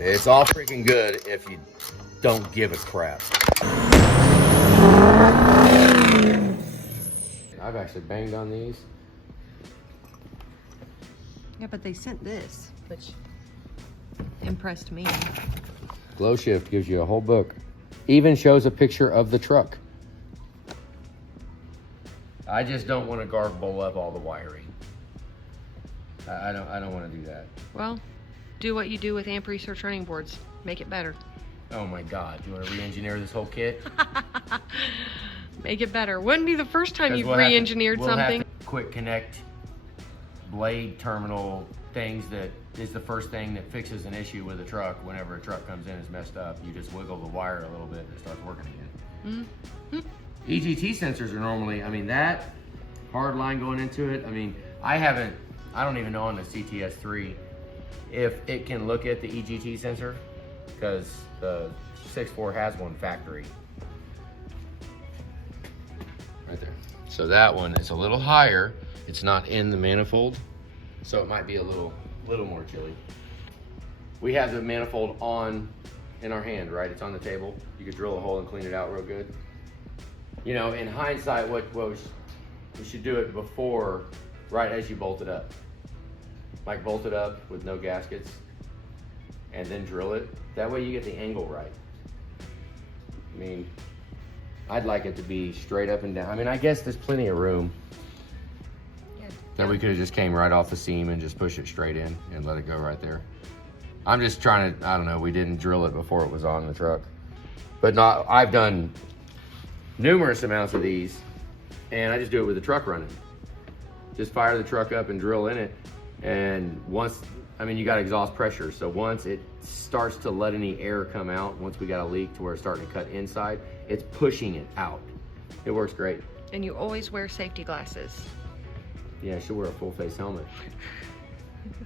said, it's all freaking good if you don't give a crap. I've actually banged on these. Yeah, but they sent this, which impressed me. Glow Shift gives you a whole book. Even shows a picture of the truck. I just don't want to garble up all the wiring. I don't want to do that. Well, do what you do with amp research running boards. Make it better. Oh my God, you want to re-engineer this whole kit? Make it better. Wouldn't be the first time you've We'll re-engineered something. Have to quick connect blade terminal things that is the first thing that fixes an issue with a truck. Whenever a truck comes in and is messed up, you just wiggle the wire a little bit and it starts working again. Mm-hmm. EGT sensors are normally, I mean, that hard line going into it, I mean, I don't even know on the CTS3 if it can look at the EGT sensor, because the 6.4 has one factory. Right there. So that one is a little higher. It's not in the manifold, so it might be a little more chilly. We have the manifold on in our hand, right? It's on the table. You could drill a hole and clean it out real good. You know, in hindsight, we should do it before, right as you bolt it up. Like bolt it up with no gaskets and then drill it. That way you get the angle right. I mean, I'd like it to be straight up and down. I mean, I guess there's plenty of room. Then we could have just came right off the seam and just push it straight in and let it go right there. I'm just trying to, I don't know, we didn't drill it before it was on the truck. But I've done numerous amounts of these and I just do it with the truck running. Just fire the truck up and drill in it. And once, I mean, you got exhaust pressure. So once it starts to let any air come out, once we got a leak to where it's starting to cut inside, it's pushing it out. It works great. And you always wear safety glasses. Yeah, I should wear a full face helmet.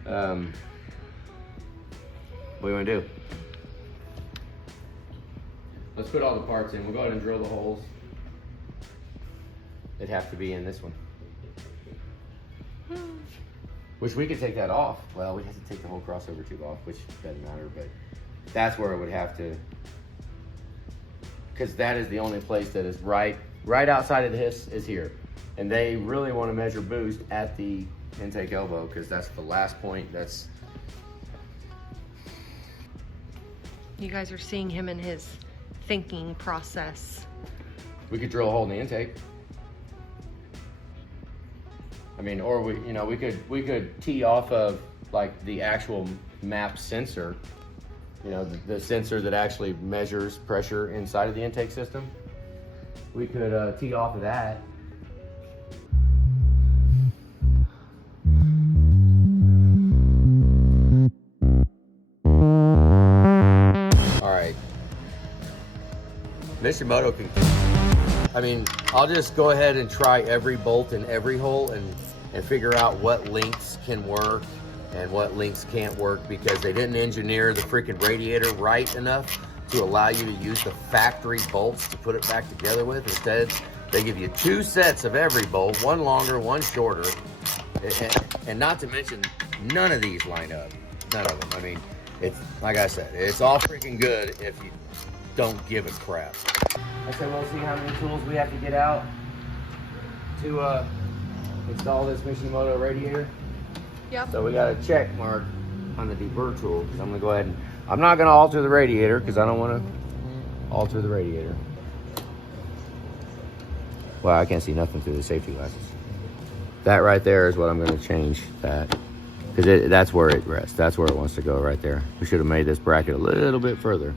What do you want to do? Let's put all the parts in. We'll go ahead and drill the holes. It'd have to be in this one. Which we could take that off. Well, we'd have to take the whole crossover tube off, which doesn't matter, but that's where it would have to, because that is the only place that is right outside of this is here. And they really want to measure boost at the intake elbow because that's the last point. That's. You guys are seeing him in his thinking process. We could drill a hole in the intake. I mean, or we could tee off of like the actual map sensor, you know, the sensor that actually measures pressure inside of the intake system. We could tee off of that. All right. Mishimoto can. I mean, I'll just go ahead and try every bolt in every hole and figure out what links can work and what links can't work because they didn't engineer the freaking radiator right enough to allow you to use the factory bolts to put it back together with. Instead, they give you two sets of every bolt, one longer, one shorter. And not to mention, none of these line up. None of them. I mean, it's like I said, it's all freaking good if you don't give a crap. I said, we'll see how many tools we have to get out to install this Mishimoto radiator. Yep. So we got a check mark on the deburr tool because I'm gonna go ahead and, I'm not gonna alter the radiator because I don't wanna alter the radiator. Well, I can't see nothing through the safety glasses. That right there is what I'm gonna change that. Because that's where it rests. That's where it wants to go right there. We should have made this bracket a little bit further.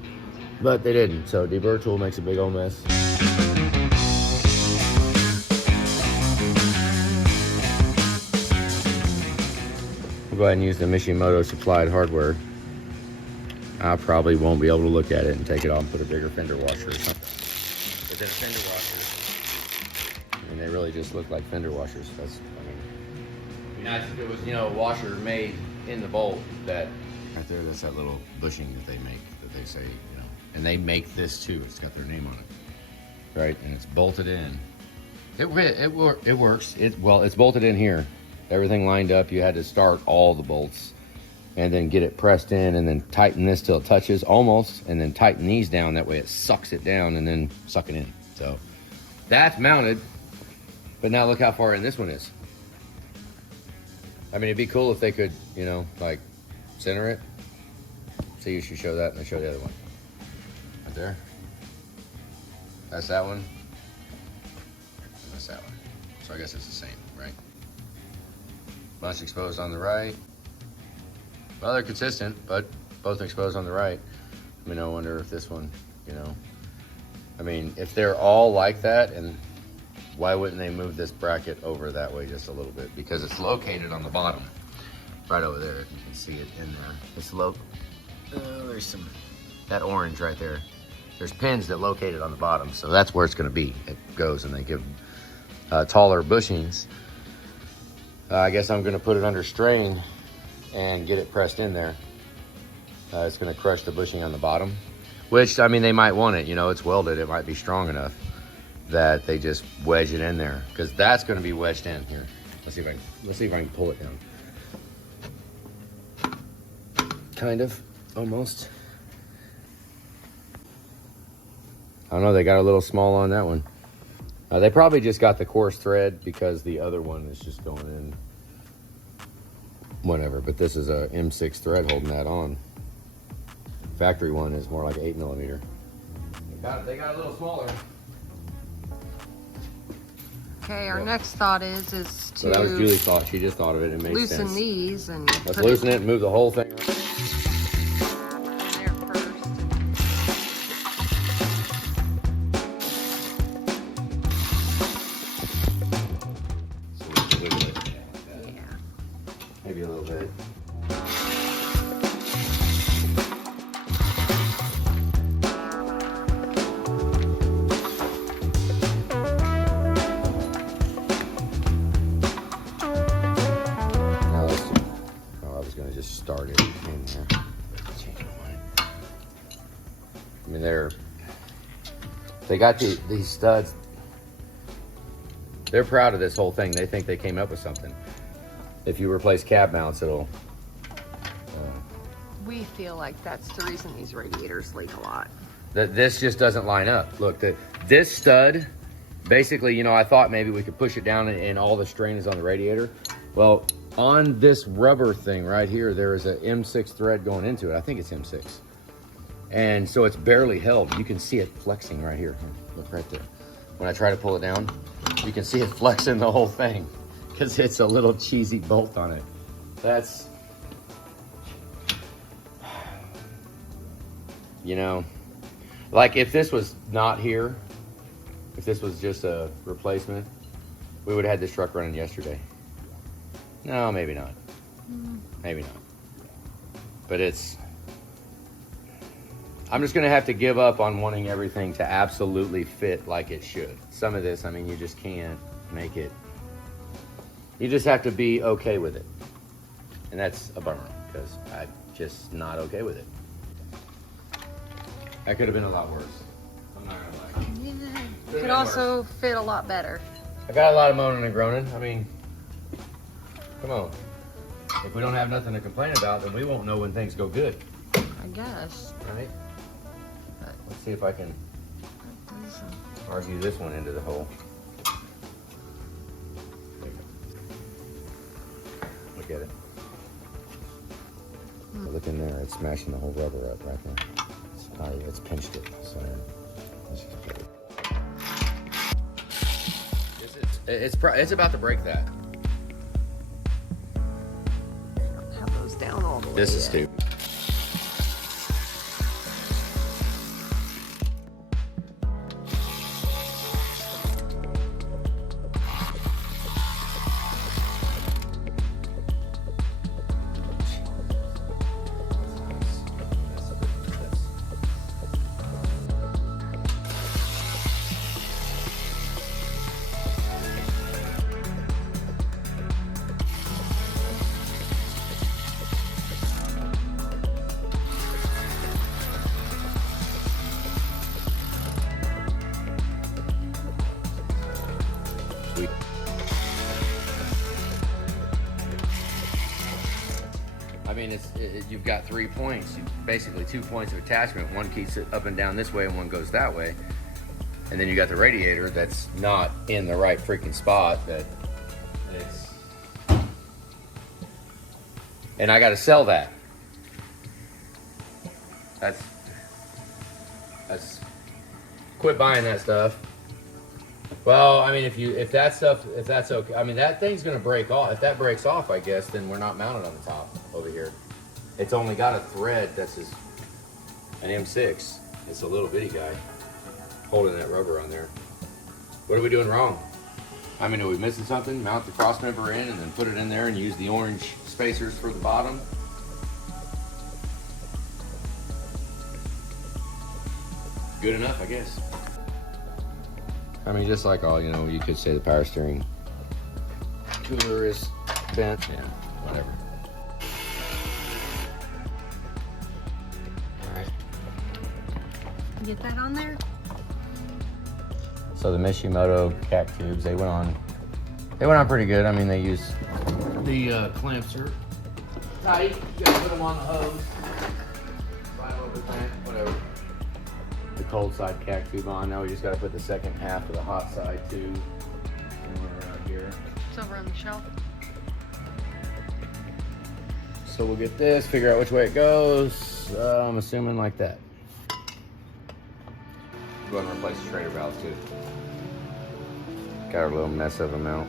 But they didn't, so deburr tool makes a big old mess. We'll go ahead and use the Mishimoto supplied hardware. I probably won't be able to look at it and take it off and put a bigger fender washer or something. But then a fender washer, I mean, they really just look like fender washers. That's, I mean, it'd be nice if it was, you know, a washer made in the bolt that, right there, that's that little bushing that they make, that they say, you know, and they make this too. It's got their name on it, right? And it's bolted in. It works. Well, it's bolted in here. Everything lined up. You had to start all the bolts and then get it pressed in, and then tighten this till it touches almost, and then tighten these down. That way it sucks it down and then suck it in. So that's mounted, but now look how far in this one is. I mean, it'd be cool if they could, you know, like center it. So you should show that and then show the other one. Right there. That's that one. And that's that one. So I guess it's the same, right? Bunch exposed on the right. Well, they're consistent, but both exposed on the right. I mean, I wonder if this one, you know, I mean, if they're all like that, and why wouldn't they move this bracket over that way just a little bit? Because it's located on the bottom, right over there. You can see it in there. It's there's some, that orange right there. There's pins that located on the bottom, so that's where it's going to be. It goes, and they give taller bushings. I guess I'm going to put it under strain and get it pressed in there. It's going to crush the bushing on the bottom, which, I mean, they might want it. You know, it's welded. It might be strong enough that they just wedge it in there, because that's going to be wedged in here. Let's see if I can pull it down. Kind of, almost. I don't know, they got a little small on that one. They probably just got the coarse thread because the other one is just going in whatever, but this is a M6 thread holding that on. Factory one is more like 8mm. They got a little smaller. Okay, our next thought is to So that was Julie's thought. She just thought of it. It makes sense. loosen these and let's loosen it and move the whole thing. there first. So we can wiggle it. Yeah. Maybe a little bit. Start it in there. Change my mind. I mean, they got these studs. They're proud of this whole thing. They think they came up with something. If you replace cab mounts, it'll. We feel like that's the reason these radiators leak a lot. This just doesn't line up. Look, this stud, basically, you know, I thought maybe we could push it down and all the strain is on the radiator. Well, on this rubber thing right here, there is a M6 thread going into it. I think it's M6. And so it's barely held. You can see it flexing right here. Look right there. When I try to pull it down, you can see it flexing the whole thing because it's a little cheesy bolt on it. That's, you know, like if this was not here, if this was just a replacement, we would have had this truck running yesterday. No, maybe not. Maybe not. But I'm just gonna have to give up on wanting everything to absolutely fit like it should. Some of this, I mean, you just can't make it. You just have to be okay with it. And that's a bummer, because I'm just not okay with it. That could have been a lot worse. I'm not gonna lie. Yeah. Could also fit a lot better. I got a lot of moaning and groaning. I mean, come on. If we don't have nothing to complain about, then we won't know when things go good. I guess. Right? Let's see if I can argue this one into the hole. Look at it. Look in there. It's smashing the whole rubber up right there. It's pinched it. So let's just put it. It's about to break that. Have those down all the way. This is stupid. mean, you've got 3 points, basically 2 points of attachment. One keeps it up and down this way and one goes that way. And then you got the radiator that's not in the right freaking spot. And I got to sell that. That's quit buying that stuff. Well, I mean, if that's okay. I mean, that thing's gonna break off. If that breaks off, I guess then we're not mounted on the top over here. It's only got a thread that's an M6. It's a little bitty guy holding that rubber on there. What are we doing wrong? I mean, are we missing something? Mount the cross member in and then put it in there and use the orange spacers for the bottom. Good enough, I guess. I mean, just like all, you could say the power steering cooler is bent. Yeah, whatever. All right. Get that on there? So the Mishimoto cat tubes, they went on pretty good. I mean, they use the clamps are tight. You gotta put them on the hose. Slide over the clamp, whatever. The cold side cat tube on. Now we just gotta put the second half of the hot side too. Somewhere around here. It's over on the shelf. So we'll get this, figure out which way it goes. I'm assuming like that. Go ahead and replace the Schrader valves too. Got a little mess of them out.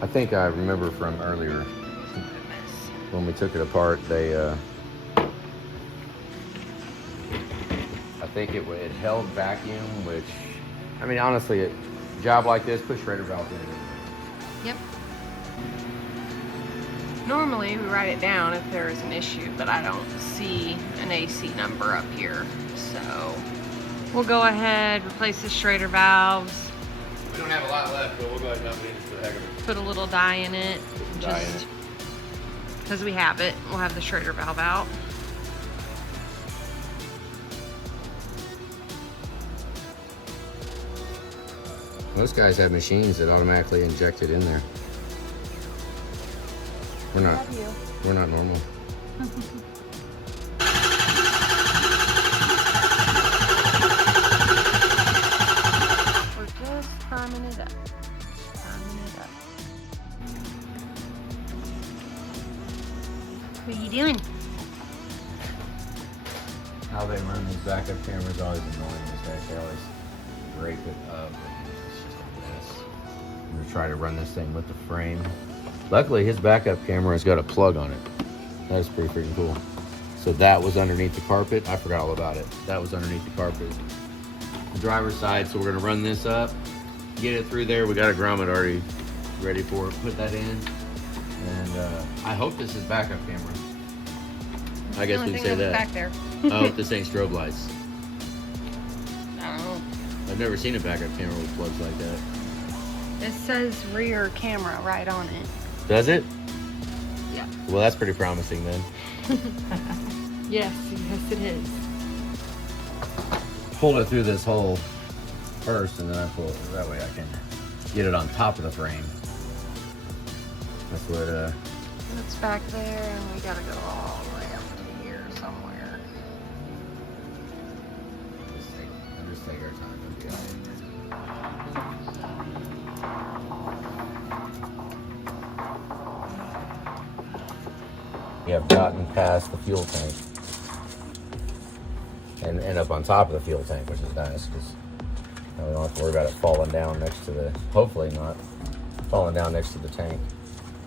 I think I remember from earlier when we took it apart, I think it held vacuum, which, I mean, honestly, a job like this, put Schrader valves in it. Yep. Normally we write it down if there is an issue, but I don't see an AC number up here. So we'll go ahead, replace the Schrader valves. We don't have a lot left, but we'll go ahead and dump it in just for the heck of it. Put a little dye in it. Just because we have it. We'll have the Schrader valve out. Most guys have machines that automatically inject it in there. We're not normal. We're just priming it up. What are you doing? How they run these backup cameras is always annoying. They always break it up. It's just a mess. I'm gonna try to run this thing with the frame. Luckily, his backup camera has got a plug on it. That is pretty freaking cool. So that was underneath the carpet. I forgot all about it. That was underneath the carpet. The driver's side, so we're gonna run this up, get it through there. We got a grommet already ready for it. Put that in. And I hope this is backup camera. I guess we can say that. Back there. I hope this ain't strobe lights. I don't know. I've never seen a backup camera with plugs like that. It says rear camera right on it. Does it? Yeah. Well, that's pretty promising then. Yes, it is. Pull it through this hole first, and then I pull it. That way I can get it on top of the frame. That's what, It's back there, and we gotta go all the way up to here somewhere. just take our time. It'll be all right. We have gotten past the fuel tank and end up on top of the fuel tank, which is nice because we don't have to worry about it falling down next to the, hopefully not falling down next to the tank.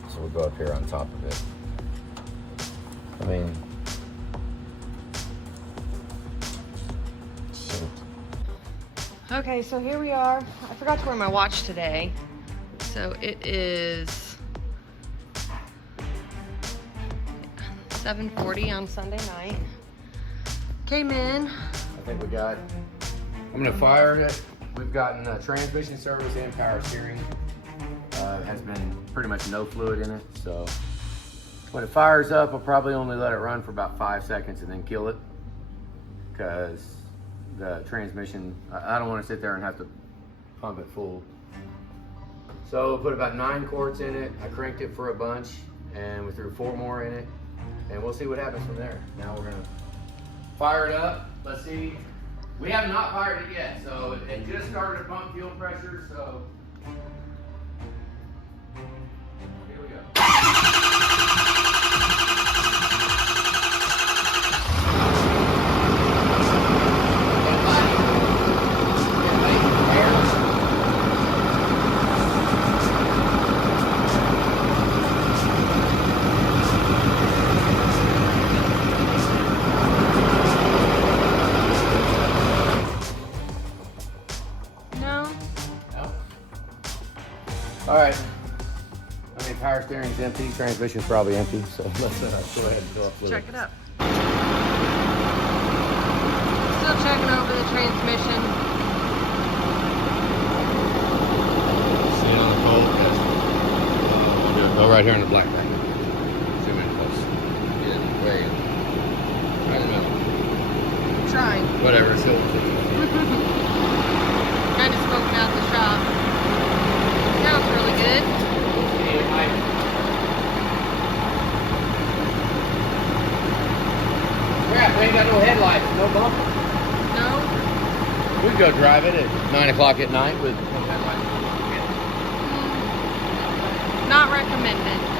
So we'll go up here on top of it. I mean, shoot. Okay, so here we are. I forgot to wear my watch today. So it is 7:40 on Sunday night. Came in. I think we got, I'm gonna fire it. We've gotten transmission service and power steering. Has been pretty much no fluid in it. So when it fires up, I'll probably only let it run for about 5 seconds and then kill it. Because the transmission, I don't want to sit there and have to pump it full So we put about 9 quarts in it. I cranked it for a bunch, and we threw 4 more in it, and we'll see what happens from there. Now we're gonna fire it up. Let's see. We have not fired it yet, so it just started to pump fuel pressure, so here we go. All right. I mean, power steering's empty, transmission's probably empty, so let's go ahead and fill up fluid. Check it up. Still checking over the transmission. See it on the pole? Yes. Go right here in the black bag. Zoom in close. Get in, way in. Right in the middle. Trying. Whatever, it's still. Kind of scoping out the shop. Sounds really good. Crap, we ain't got no headlights, no bumper. No? We could go drive it at 9 o'clock at night with no headlights. Not recommended.